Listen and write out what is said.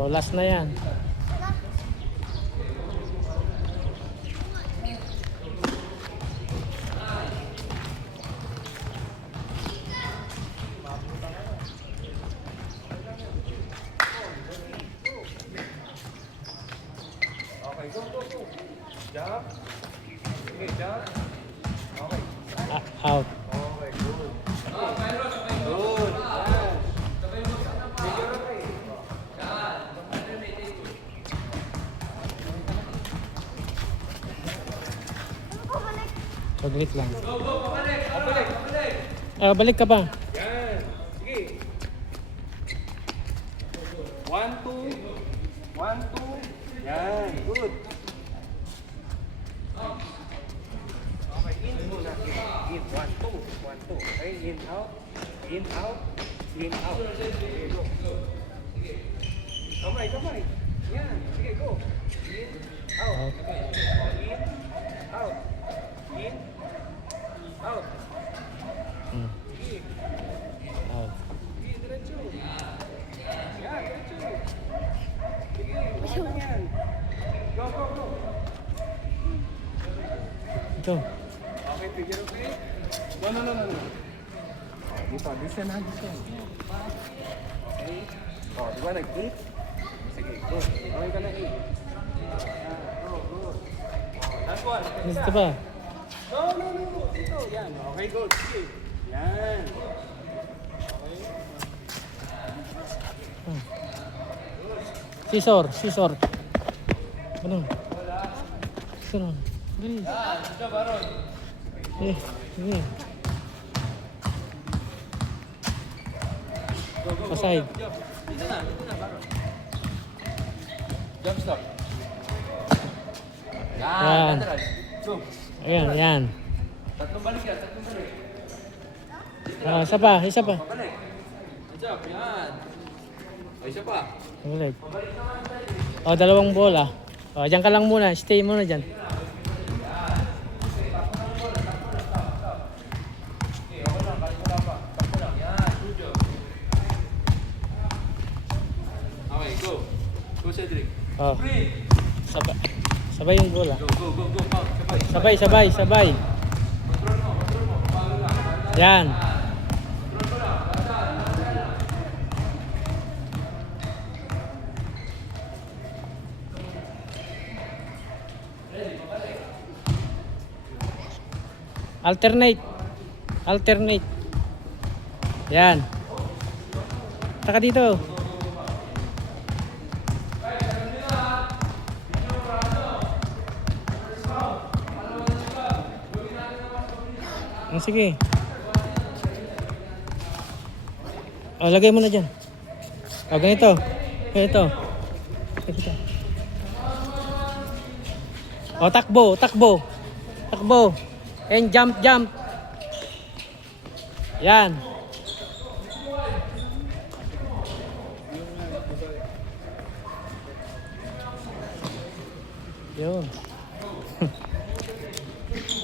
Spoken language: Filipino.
O, last na yan. Okay, go, go, go. Jump. Okay, jump. Okay. Out. Okay, good. Good. Yan. Sige, okay. Saglit lang. Pabalik. Balik ka pa. Yan. Sige. 1, 2. 1, 2. Yan. Good. Okay, in muna. In. 1, 2. 1, 2. Okay, in, out. In, out. In, out. Okay, go. Kamay, kamay. Yan. Sige, go. In, out. In, out. In, out. Hmm. Sige. Out. Sige, diretso. Yan, diretso. Sige, ano yan? Go, go, go. Ito. Okay, figure okay? No, no, no, no, no. Dito, listen na, listen. Okay. Oh, di ba nag-8? Sige, go. Okay ka na 8. Go, go. Last one. Dito pa. No, no, no. Dito, yan. Okay, go. Sige. Yan. Scissor. Scissor. Ano? Scissor. Bilis. Ito, Baron. Sige. Go, go, go. Aside. Jump. Dito na, Baron. Jump stop. Yan. Lateral. Go. Ayan, ayan. Tatlong balik yan, tatlong balik. Isa pa, isa pa. Pabalik. Jump, yan. O, isa pa. Ulit. O, dalawang bola. O, dyan ka lang muna. Stay muna dyan. Okay, go. Go, Cedric. O, Free. sabay. Sabay yung bola. Go, go, go, go. Pang, sabay. Sabay, sabay, sabay. Yan. Alternate. Alternate. Yan. Taka dito. Sige. Lagay mo na dyan. Ganito. Ganito. Ganito. Takbo, takbo. Takbo. And jump, jump. Yan. Yun.